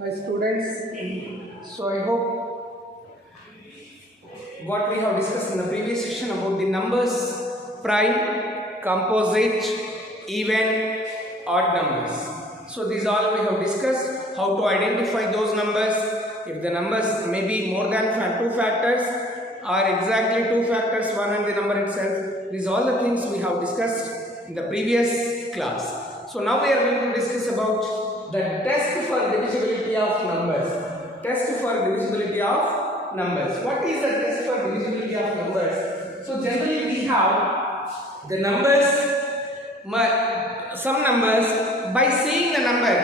Hi students, so I hope what we have discussed in the previous session about the numbers, prime, composite, even, odd numbers. So these all we have discussed, how to identify those numbers, if the numbers may be more than two factors or exactly two factors, one and the number itself. These all the things we have discussed in the previous class. So now we are going to discuss about the test for divisibility of numbers. Test for divisibility of numbers. What is the test for divisibility of numbers? So generally we have the numbers, some numbers, by seeing the number,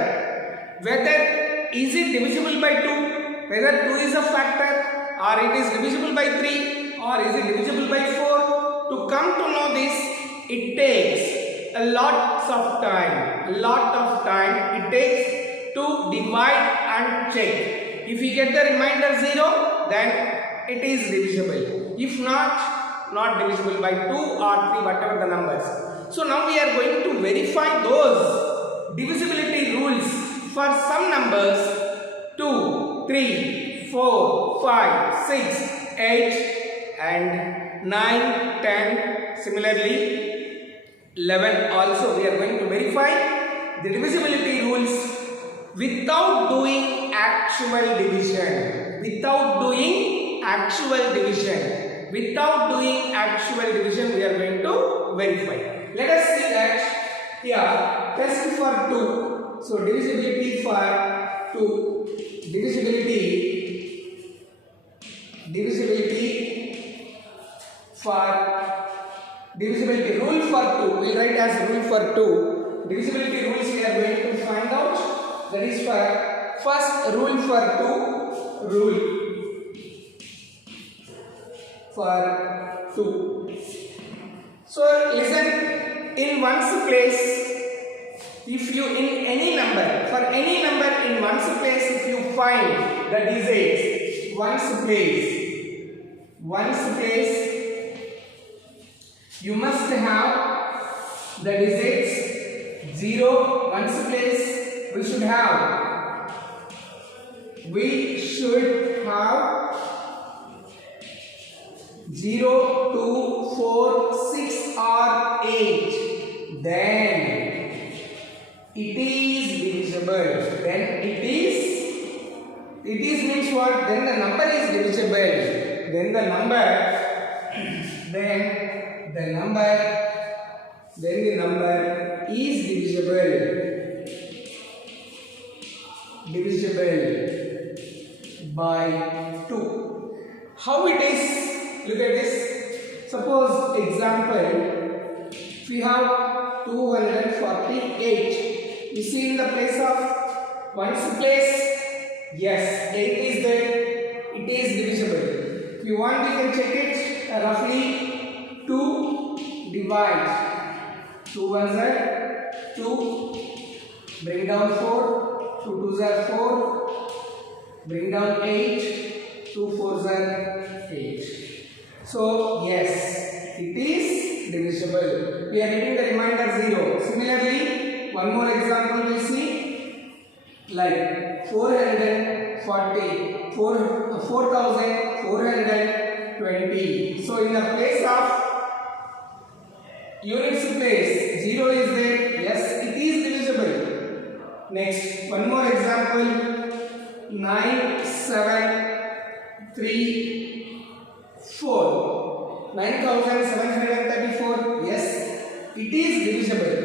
whether is it divisible by 2, whether 2 is a factor, or it is divisible by 3, or is it divisible by 4. To come to know this, it takes a lot of time it takes to divide and check. If we get the remainder 0, then it is divisible. If not divisible by 2 or 3, whatever the numbers. So now we are going to verify those divisibility rules for some numbers 2, 3, 4, 5, 6, 8 and 9, 10. Similarly 11 also we are going to verify the divisibility rules without doing actual division. Without doing actual division we are going to verify. Let us see that here, test for 2. So divisibility for 2, divisibility rule for 2, we write as rule for 2. Divisibility rules we are going to find out. That is for first rule for 2. So listen, in one's place, if you in any number, for any number in one's place, if you find the digits, one's place, you must have the digits 0. One's place we should have 0, 2, 4, 6 or 8. Then it is divisible. It is means what? Then the number is divisible. Then the number is divisible by 2. How it is? Look at this. Suppose example, if we have 248. You see in the place of one's place, yes, 8 is there. It is divisible. If you want, we can check it roughly. 2 divide 2 ones are 2. Bring down 4. 2 twos are 4. Bring down 8. 2 fours are 8. So yes, it is divisible. We are getting the remainder 0. Similarly, one more example we see, like 4,420. So in the place of units place, 0 is there. Yes, it is divisible. Next, one more example, 9,734. 9,734. Yes, it is divisible.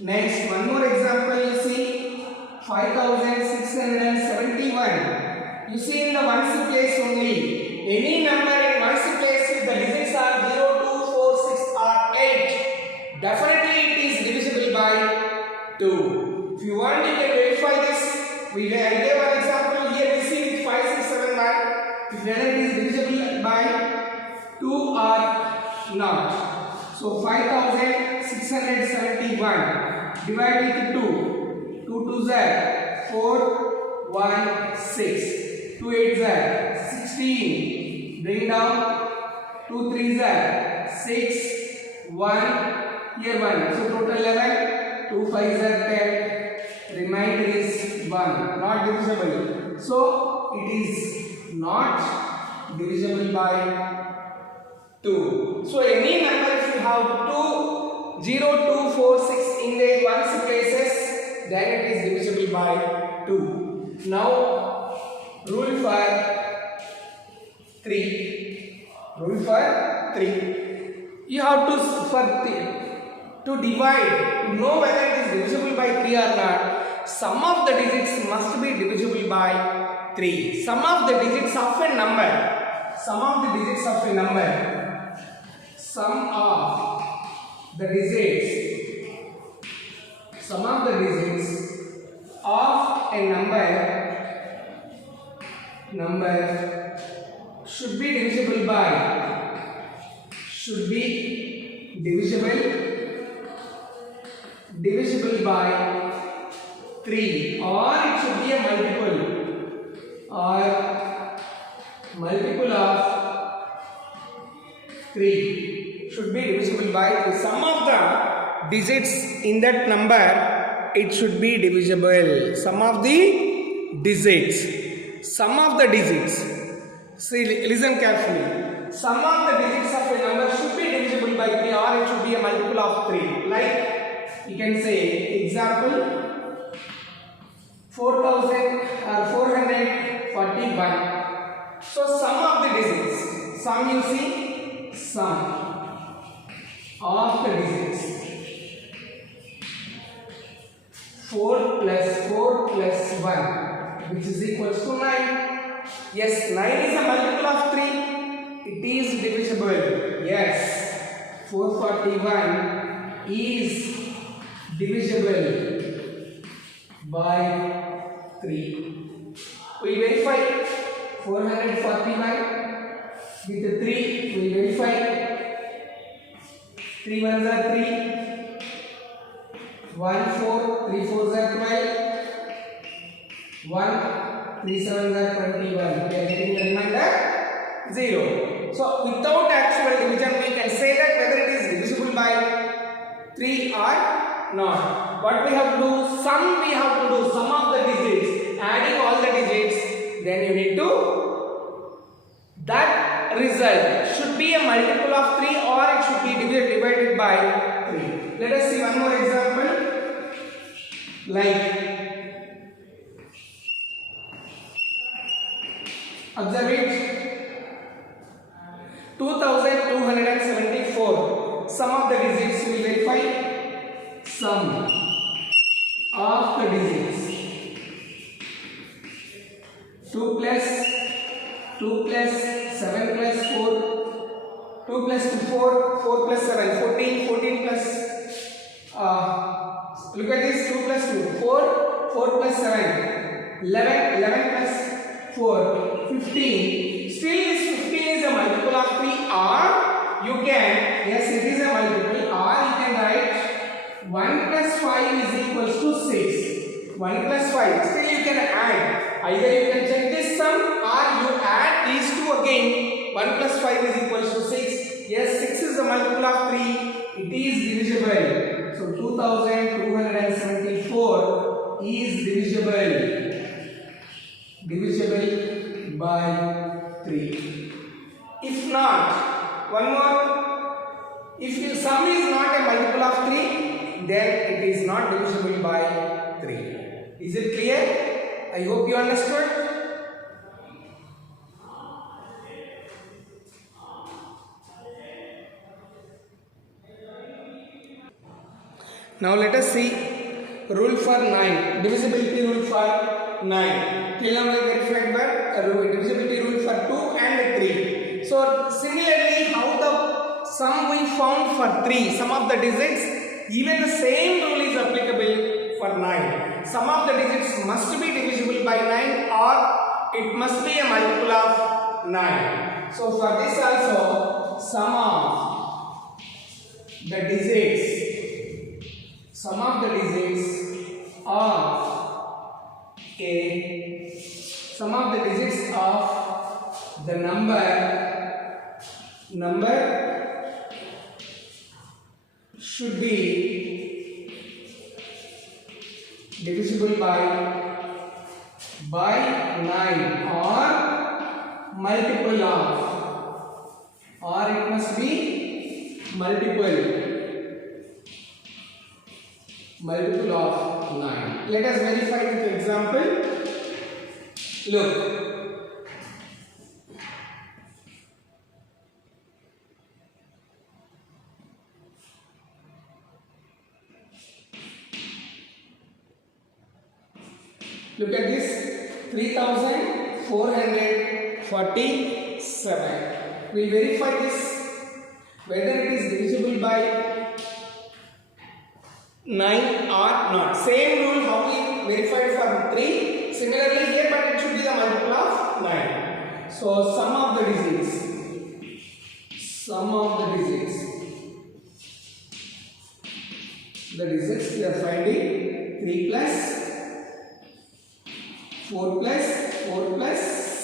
Next, one more example you see, 5,671. You see in the ones place only. Any number in ones place if the digits are 0, 2, 4, 6 or 8, definitely it is divisible by 2. If you want, you can verify this. I gave an example here. We see with 5, 6, 7, 9. If whether it is divisible by 2 or not. So 5,671 divide with 2. 2 2s are 4, 1, 6. 2 8s are 16. Bring down 2 3s are 6, 1, here 1. So total 11. 2 5s are 10. Remainder is 1. 1, not divisible. So it is not divisible by 2. So any number if you have 2, 0, 2, 4, 6 in the ones places, then it is divisible by 2. Now rule for 3. Rule for 3. You have to divide, to know whether it is divisible by 3 or not, sum of the digits must be divisible by 3. Sum of the digits of a number. Sum of the digits of a number. Sum of the digits. Sum of the digits of a number should be divisible by. Should be divisible by 3, or it should be a multiple of 3 should be divisible by 3. Sum of the digits in that number, it should be divisible. Sum of the digits. Sum of the digits. See, listen carefully. Sum of the digits of a number should be divisible by 3, or it should be a multiple of 3. Like you can say, example, 441. So sum of the digits. Sum, you see, sum of the digits. 4 plus 1, which is equals to 9. Yes, 9 is a multiple of 3. It is divisible. Yes, 441 is divisible by 3. We verify 441 with the 3. We verify 3 ones are 3, 1 4, 3 fours are 12, 1 3 sevens are 21. We are getting the remainder 0. So without actual division, we can say that whether it is divisible by 3 or not. What we have to do? Sum we have to do. Sum of the digits. Adding all the digits. Then you need to. That result should be a multiple of 3, or it should be divided by 3. Let us see one more example. Like, observe it. 2274. Sum of the digits we verify. Sum of the digits. 2 plus 7 plus 4. 2 plus 4, 4 plus 7, 14, 14 plus, look at this, 2 plus 2, 4, 4 plus 7, 11, 11 plus 4, 15. Still this 15 is a multiple of 3, or you can, yes it is a multiple, or you can write 1 plus 5 is equals to 6. 1 plus 5, still you can add. Either you can check this sum, or you add these two again. 1 plus 5 is equals to 6. Yes, 6 is a multiple of 3. It is divisible. So 2274 is divisible by 3. If not, one more. If your sum is not a multiple of 3, then it is not divisible by 3. Is it clear? I hope you understood. Now let us see rule for 9, divisibility rule for 9. Till now we verified the divisibility rule for 2 and 3. So similarly, how the sum we found for 3, sum of the digits, even the same rule is applicable for 9. Sum of the digits must be divisible by 9, or it must be a multiple of 9. So for this also, sum of the digits of the number should be divisible by by 9 or multiple of, or it must be multiple of 9. Let us verify with example. Look. Look at this, 3447. We will verify this whether it is divisible by 9 or not. Same rule how we verified for 3. Similarly here, but it should be the multiple of 9. So sum of the digits. The digits we are finding 3 plus 4 plus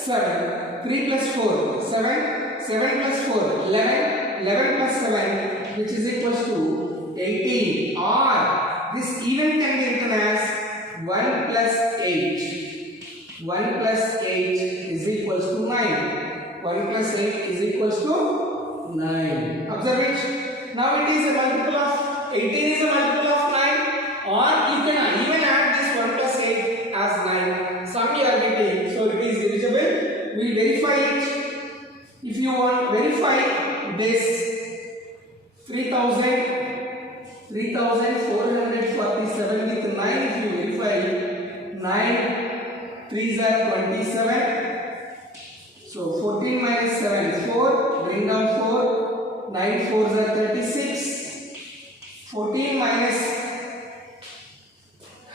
7, 3 plus 4, 7, 7 plus 4, 11, 11 plus 7, which is equals to 18, or this even can be written as 1 plus 8. 1 plus 8 is equals to 9. 1 plus 8 is equals to 9. Observe it. Now it is a multiple of 18 is a multiple of 9, or you can even add this 1 plus 8 as 9. Sum you are getting, so it is divisible. We will verify it. If you want verify this 3447 with 9, if you verify 9 3s are 27. So 14 minus 7 is 4. Bring down 4. 9 4s are 36. 14 minus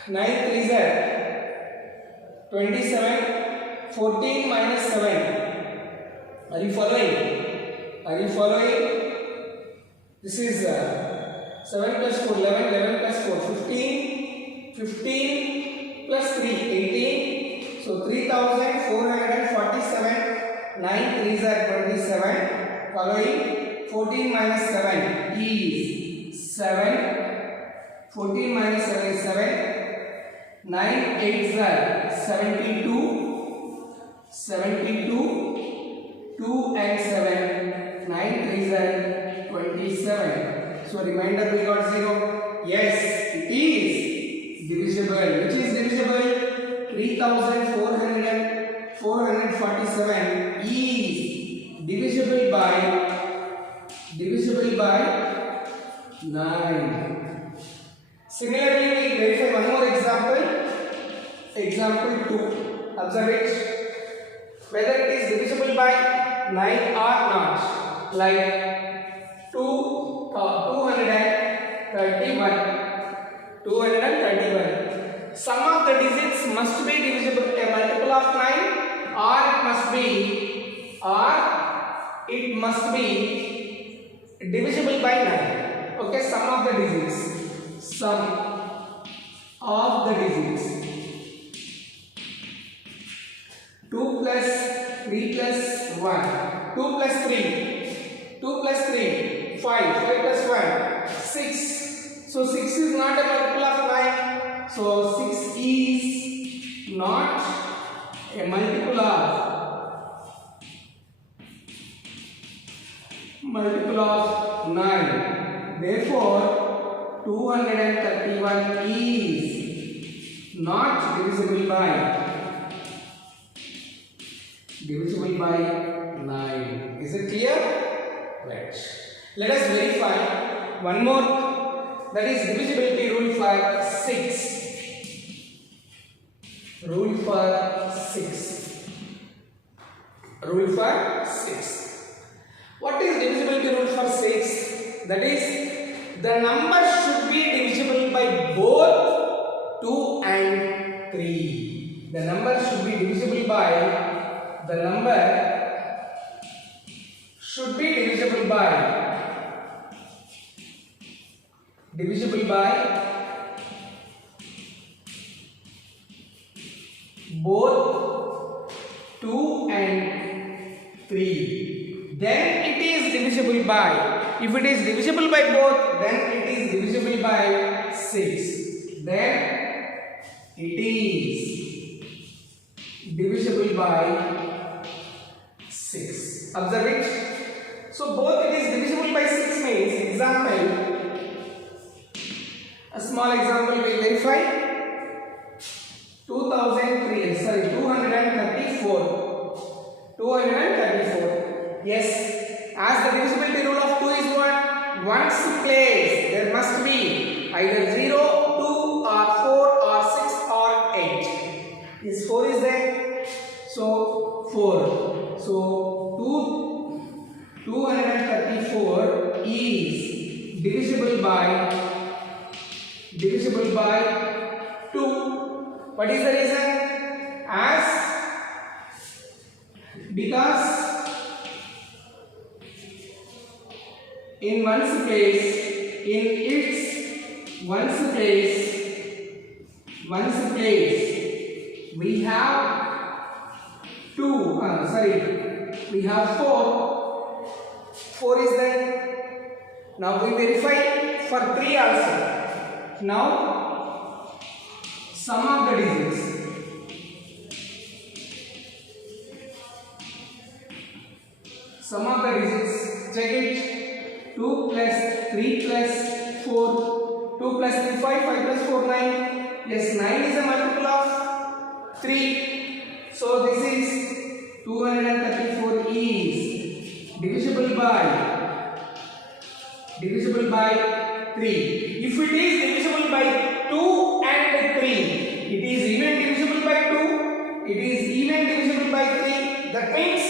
9 3s are 27. 14 minus 7. Are you following? This is 7 plus 4, 11, 11 plus 4, 15. 15 plus 3, 18. So 3447. 9 3s are 27. Following 14 minus 7 is 7. 14 minus 7 is 7. 9 8s are 72. 2 and 7. 9 3s are 27. So remainder we got 0. Yes, it is divisible. Which is divisible? 3447 is divisible by 9. Similarly, we verify one more example. Example 2. Observe it. Whether it is divisible by 9 or not. Like 231. Sum of the digits must be divisible, a multiple of 9, or it must be divisible by 9. Okay, sum of the digits. 2 plus 3 plus 1. 2 plus 3. 5. 5 plus 1. 6. So 6 is not a multiple of 9. So 6 is not a multiple of 9. Therefore 231 is not divisible by 9. Is it clear? Right. Let us verify one more, that is divisibility rule for 6. Rule for 6. What is divisibility rule for 6? That is, the number should be divisible by both 2 and 3. The number should be divisible by 2 and 3. Then it is divisible by, if it is divisible by both, then it is divisible by 6. Then it is by 6. Observe it. So both it is divisible by 6 means, example, a small example we will verify. 234. Yes, as the divisibility rule of 2 is what? Once placed, there must be either 0, 2 or 4 or 6 or 8. Yes, 4 is there. So 4. So 234 is divisible by 2. What is the reason? Because in one's place, we have 2, we have 4. 4 is there. Now we verify for 3 also. Now sum of the digits. Check it. 2 plus 3 plus 4. 2 plus 3 5. 5 plus 4 9. Yes, 9 is a multiple of 3. So this is 234 is divisible by 3. If it is divisible by 2 and 3, it is even divisible by 2. It is even divisible by 3. That means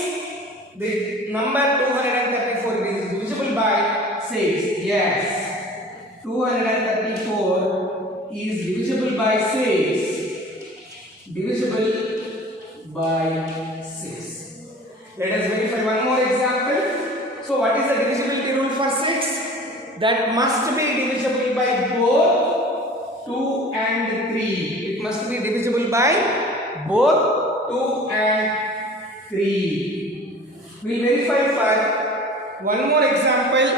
the number 234 is divisible by 6. Yes, 234 is divisible by 6. Divisible by 6. Let us verify one more example. So what is the divisibility rule for 6? That must be divisible by both 2 and 3. It must be divisible by both 2 and 3. We will verify for one more example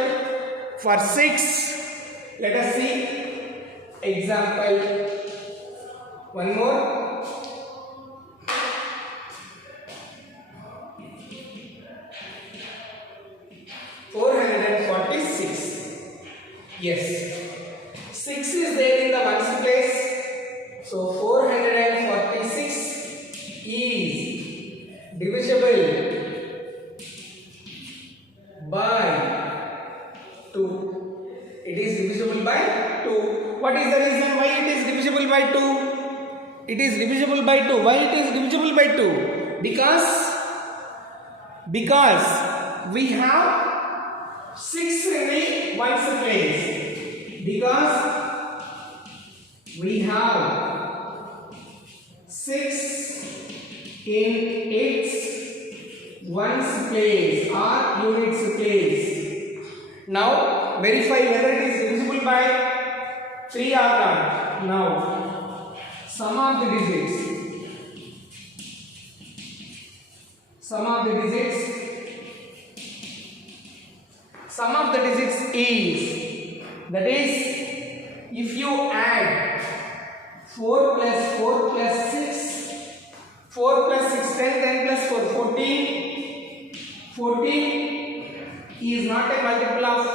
for 6. Let us see example one more. Yes, 6 is there in the ones place. So 446 is divisible by 2. It is divisible by 2. What is the reason why it is divisible by 2? It is divisible by 2. Why it is divisible by 2? Because we have 6 in the ones place. Because we have 6 in its ones place or units place. Now verify whether it is divisible by 3 or not. Now sum of the digits. Sum of the digits is, that is, if you add 4 plus 4 plus 6, 4 plus 6 10, 10 plus 4 14. 14 is not a multiple of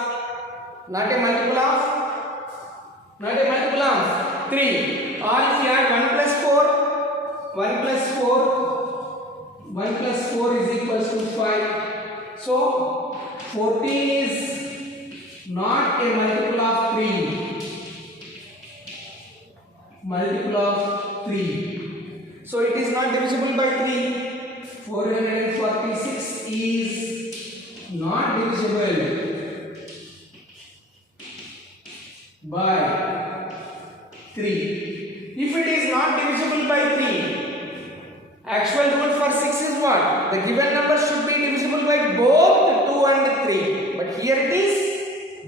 3. Or if you add 1 plus 4 is equals to 5. So 14 is not a multiple of 3. So it is not divisible by 3. 446 is not divisible by 3. If it is not divisible by 3, actual rule for 6 is what? The given number should be divisible by both 2 and 3. But here it is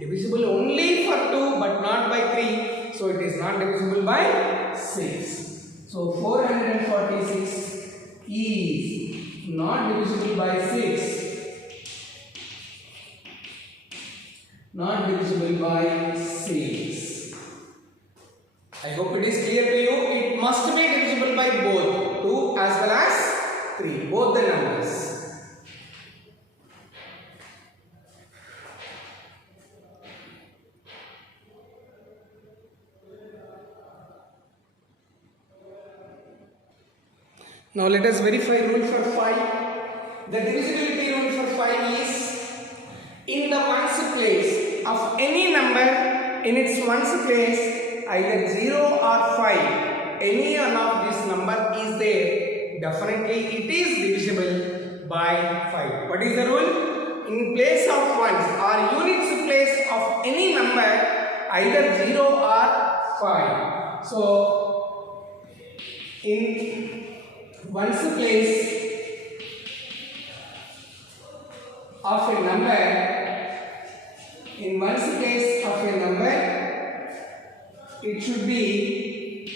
divisible only for 2 but not by 3. So it is not divisible by 6. So 446 is not divisible by 6. Not divisible by 6. I hope it is clear to you. It must be divisible by both 2 as well as 3. Now let us verify rule for 5. The divisibility rule for 5 is in the ones place of any number in its ones place either 0 or 5, any one of this number is there, definitely it is divisible by 5. What is the rule? In place of ones or units place of any number either 0 or 5. So in ones place of a number, in ones place of a number, it should be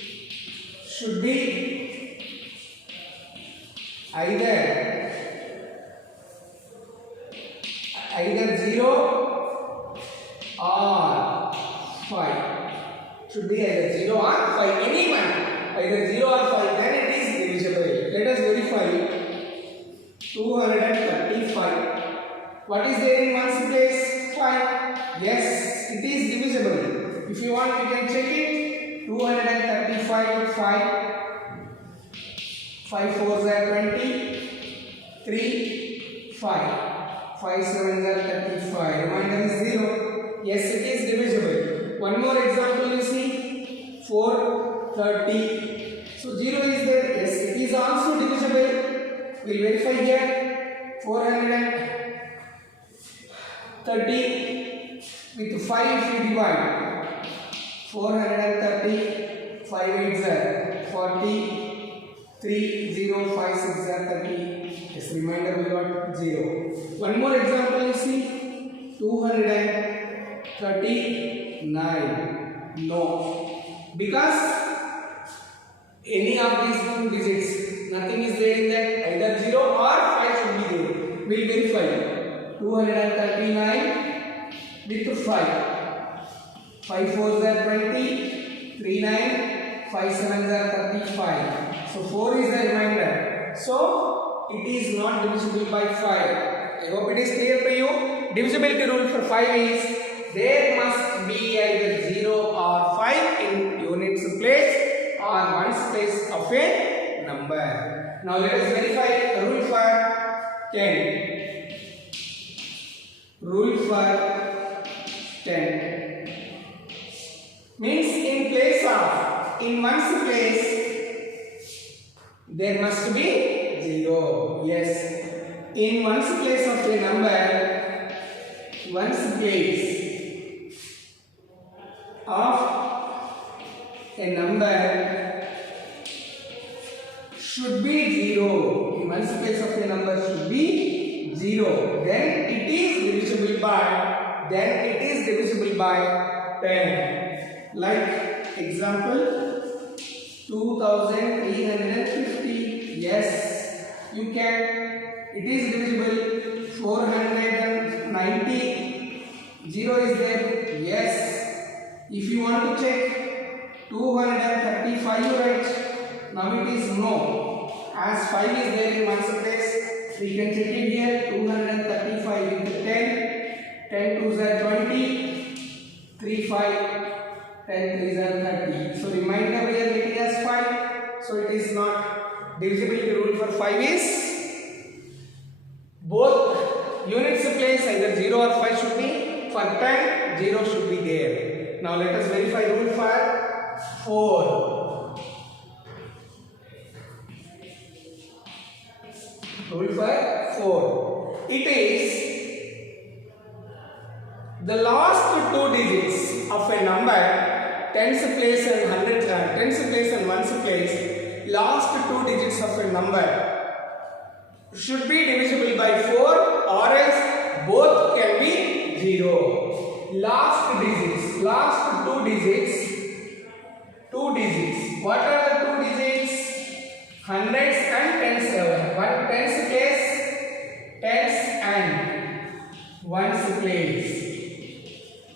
either 0 or 5. Should be either 0 or 5. Anyone, either 0 or 5, then it is divisible. Let us verify. 235. What is there in ones place? 5. Yes, it is divisible. If you want, you can check it. 235, 5. 5 4s are 20. 3, 5. 5 7s are 35. Remainder is 0. Yes, it is divisible. One more example you see. 430. So 0 is there. Yes, it is also divisible. We will verify here. 430 with 5 if we divide. 430. 5 8s are 40. 3 0 5 6 are 30. Yes, remainder we got 0. One more example you see. 239. No, because any of these two digits, nothing is there in that, either 0 or 5 should be there. We will verify. 239 with 5. 5 4s are 20. 3 9. 5 7s are 35. So 4 is the remainder. So it is not divisible by 5. I hope it is clear to you. Divisibility rule for 5 is there must be either 0 or 5 in units place or ones place of a number. Now let us verify the rule for 10. Rule for 10 means in place of, in ones place there must be 0. Yes, in ones place of a number, ones place of a number should be 0. In ones place of a number should be 0. Then it is divisible by 10. Like example 2350. Yes, you can. It is divisible. 490. 0 is there. Yes. If you want to check 235, you write. Now it is no. As 5 is there in ones place, we can check it here. 235 into 10. 10 2s are 20. 3 5. 10 3s are 30. So remainder we are getting as 5. So it is not divisibility rule for 5 is both units place either 0 or 5 should be. For 10, 0 should be there. Now let us verify rule for 4. Rule for 4. It is the last two digits of a number, tens place and hundreds, tens place and ones place, last two digits of a number should be divisible by 4 or else both can be 0. Last digits, last two digits. What are the two digits? Hundreds and tens. One tens place, tens and ones place.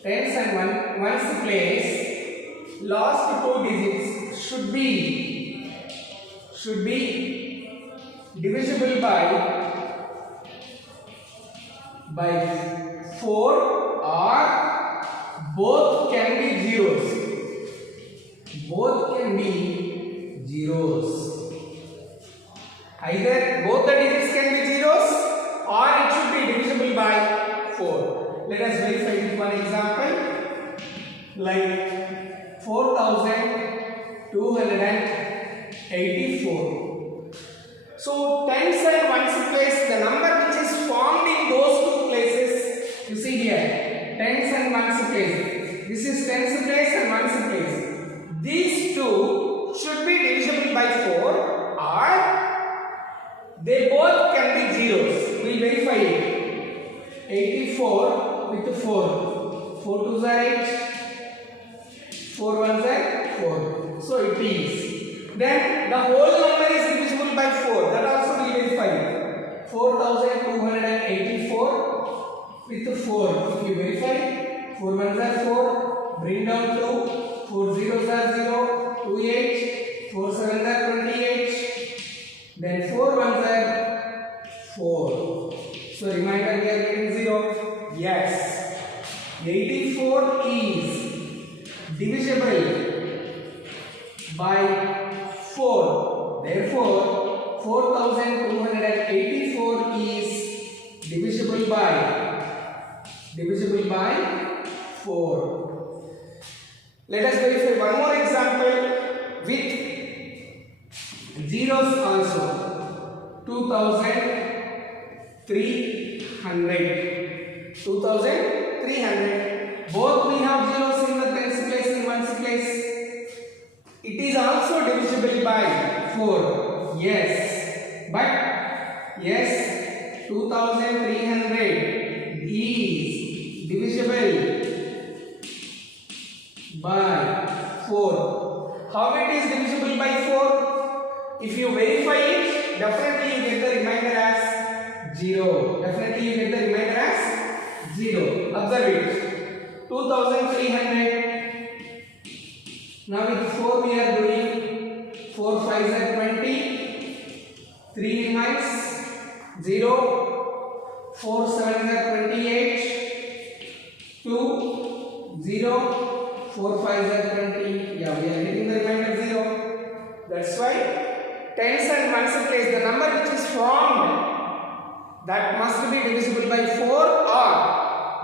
Tens and ones place. Last two digits should be divisible by 4 or both can be zeros. Both can be zeros. Either both the digits can be zeros or it should be divisible by 4. Let us verify with one example. Like 4284. So tens and ones place, the number which is formed in those two places, you see here, tens and ones place. This is tens place and ones place. These two should be divisible by 4 or they both can be zeros. We will verify it. 84 with 4. 4 2s are 8. 4 1s are 4. So it is. Then the whole number is divisible by 4. That also we verify. 4284 with 4. If we verify, 4 1s are 4. Bring down 2. 4 zeros are 0. 2 8. 4 7s are 28. Then 4 1s are 4. So remainder we are getting 0. Yes. 84 is divisible by 4. Therefore, 4284 is divisible by 4. Let us verify one more example with zeros also. 2300. 2300. Both we have zeros in the tens place and ones place. It is also divisible by 4. Yes. But yes, 2300 is divisible by 4. How it is divisible by 4? If you verify it, definitely you get the remainder as 0. Definitely you get the remainder as 0. Observe it. 2300. Now with 4 we are doing 4 5s are 20. 3 remains 0. 4 7s are 28. 2 0. 4 5s are 20. Yeah, we are getting the remainder 0. That's why tens and ones place, the number which is formed, that must be divisible by 4 or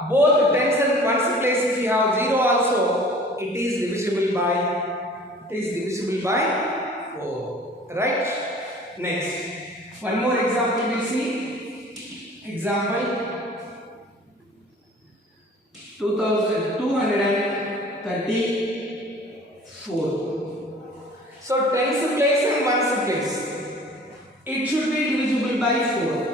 both tens and ones place, if you have 0 also, it is divisible by 4. Right? Next, one more example we will see. Example 2234. So tens place and ones place, it should be divisible by 4.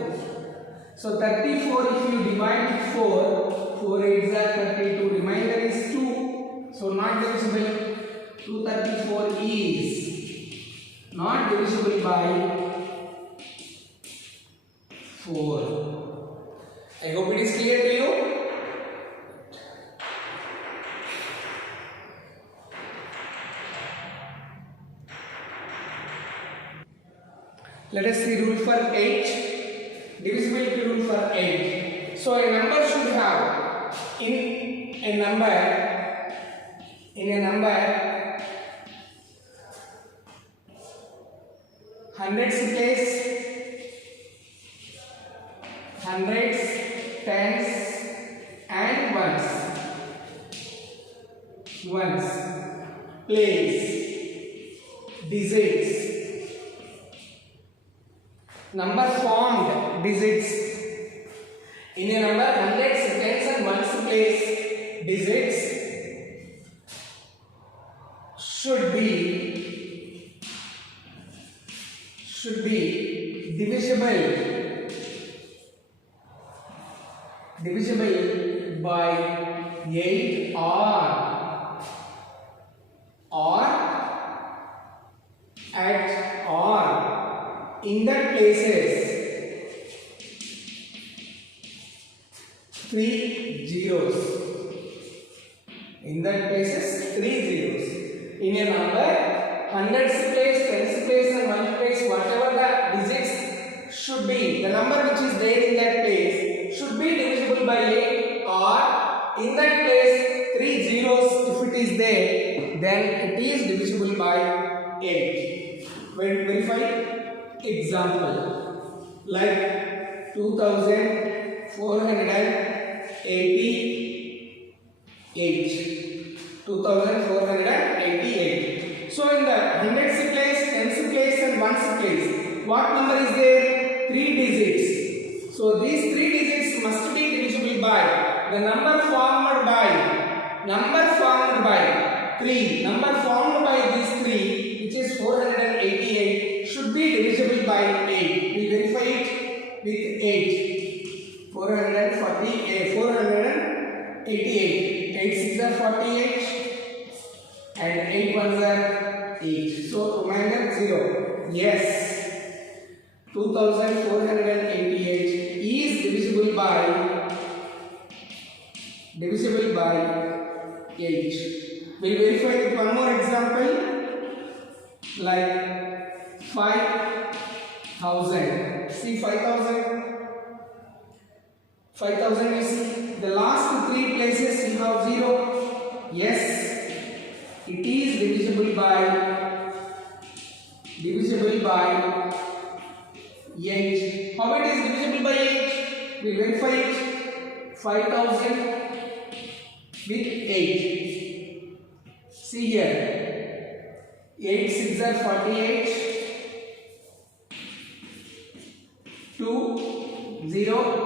So 34, if you divide with 4, 4 8s are 32, remainder is 2. So not divisible. 234 is not divisible by 4. I hope it is clear to you. Let us see rule for 8. Divisibility rule for 8. So a number should have in a number hundreds place, hundreds, tens and ones place, digits, number formed digits in a number hundreds, tens and ones place, digits should be divisible by 8 or at or in that places 3 zeros. In that places 3 zeros. In a number hundreds place, tens place and one place, whatever the digits should be, the number which is there in that place should be divisible by 8 or in that place 3 zeros if it is there, then it is divisible by 8. Verify. example like 2488. 2488. So in the hundreds place, tens place and ones place, what number is there? 3 digits. So these 3 digits must be divisible by the number formed by 3. Number formed by these 3, which is 488, should be divisible by 8. We verify it with 8. 488. 8 6 are 48 and 8 ones are 8. So remainder 0. Yes, 2488 is divisible by 8. We'll verify with one more example like 5000. See 5000 you see the last 3 places you have 0. Yes, it is divisible by 8. How it is divisible by 8? We verify it. 5000 with 8. See here, 8 6 are 48. 2 0.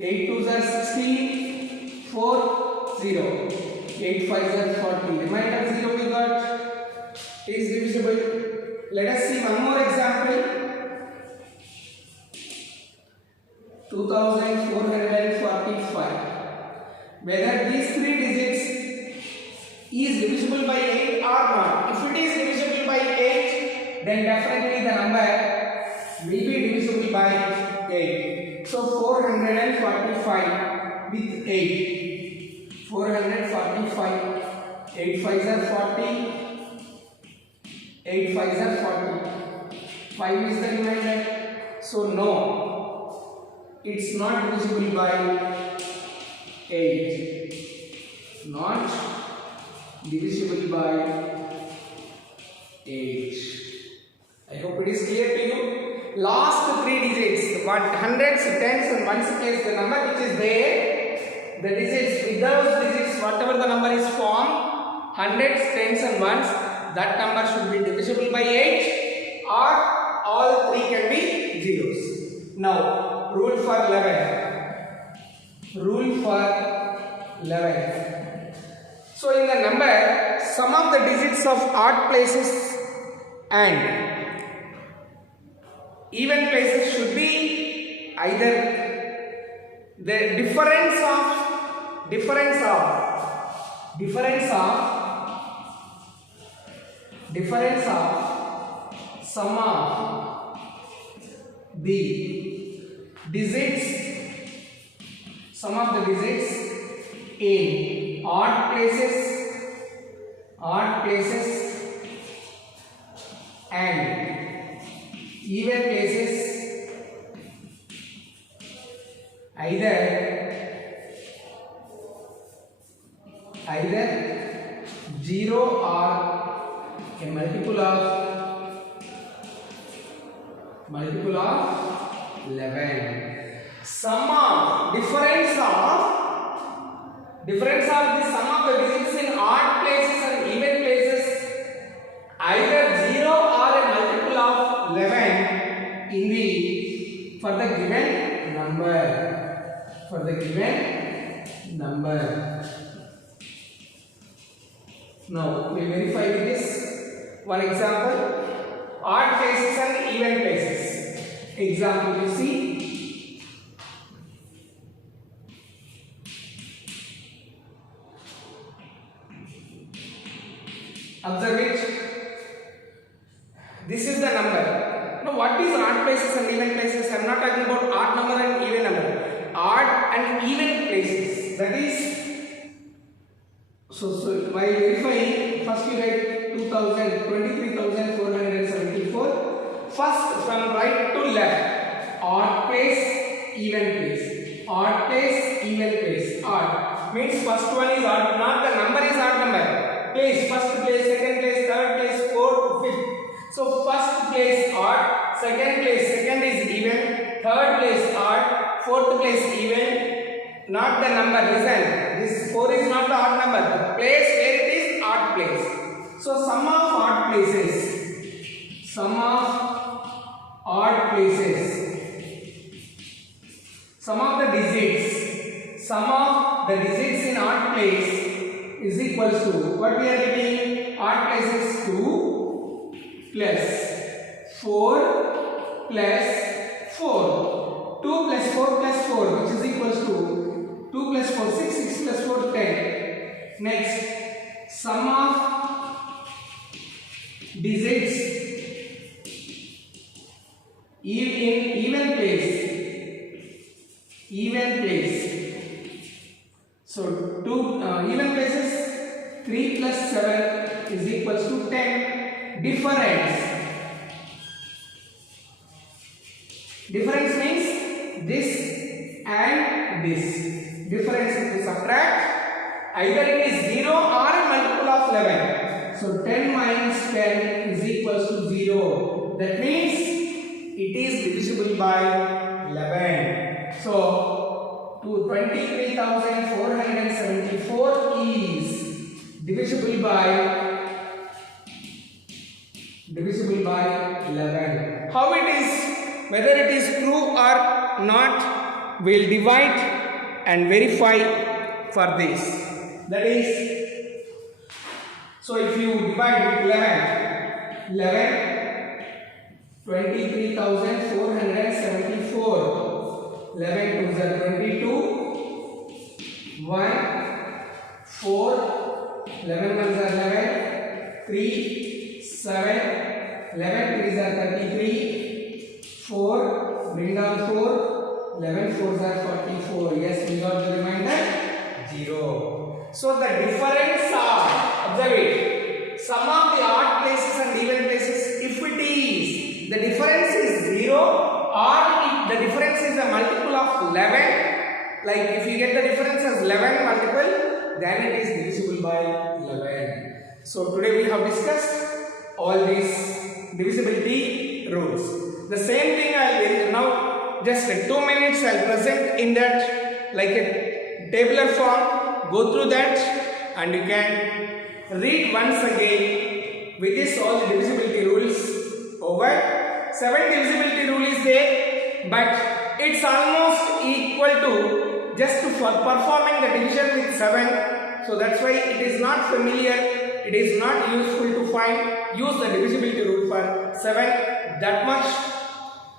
8 2s are 16. 4 0. 8 5s are 40. Remainder 0 we got. Is divisible. Let us see one more example. 2445. Whether these 3 digits is divisible by 8 or not. If it is divisible by 8, then definitely the number will be divisible by 8. So 445 with 8. 445. 8 5s are 40. 8 5s are 40. 5 is the remainder. So no, it's not divisible by 8. Not divisible by 8. I hope it is clear to you. Last 3 digits, hundreds, tens and ones place, the number which is there, the digits, with those digits, whatever the number is formed, hundreds, tens and ones, that number should be divisible by 8 or all 3 can be zeros. Now, rule for 11. Rule for 11. So in the number, sum of the digits of odd places and even places should be either the difference of sum of the digits in odd places and even places, either 0 or a multiple of 11. Sum of difference of the sum of the digits in odd places and even places, either 0 or a multiple of 11 in the for the given number. Now we verify with this one example, odd places and even places. Example you see, observe it. This is the number. Now what is odd places and even places? I am not talking about odd number and even number. Odd and even places. That is, so while verifying, first you write 23,474. First from right to left, odd place, even place. Odd place, even place. Odd means first one is odd, not the number is odd number. Place, first place, second place, third place, fourth, fifth. So first place odd, second place, second is even, third place odd, fourth place even. Not the number, listen, this 4 is not the odd number, the place where it is odd place. So sum of odd places, sum of odd places, sum of the digits, sum of the digits in odd place is equals to, what we are getting, odd places 2 plus 4 plus 4, 2 plus 4 plus 4 which is equals to 2 plus 4, 6, 6 plus 4, 10. Next, sum of digits in even place. So, even places, 3 plus 7 is equals to 10. Difference means this and this. Difference if you subtract, either it is 0 or a multiple of 11. So 10 minus 10 is equals to 0. That means it is divisible by 11. So 23,474 is divisible by 11. How it is, whether it is true or not, we'll divide and verify for this. That is, so if you divide with 11, 23,474, 11 to the 22, 1, 4, 11 ones are 11, 3, 7, 11 3s are 33, 4, bring down 4, 11 4s are 44. Yes, we got the remainder 0. So the difference are, observe it, sum of the odd places and even places, if it is, the difference is 0 or if the difference is a multiple of 11, like if you get the difference as 11 multiple, then it is divisible by 11. So today we have discussed all these divisibility rules. The same thing I will now, just 2 minutes I will present in that like a tabular form. Go through that and you can read once again with this all the divisibility rules over. 7 divisibility rule is there, but it's almost equal to just for performing the division with 7. So that's why it is not familiar, it is not useful to find, use the divisibility rule for 7. That much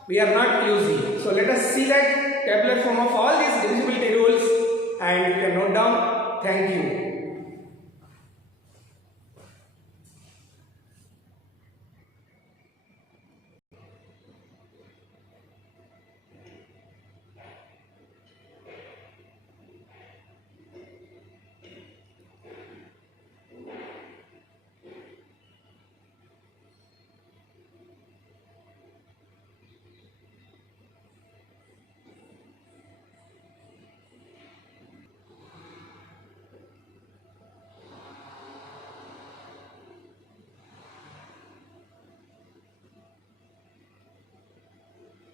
we are not using. So let us see that tabular form of all these divisibility rules and you can note down. Thank you.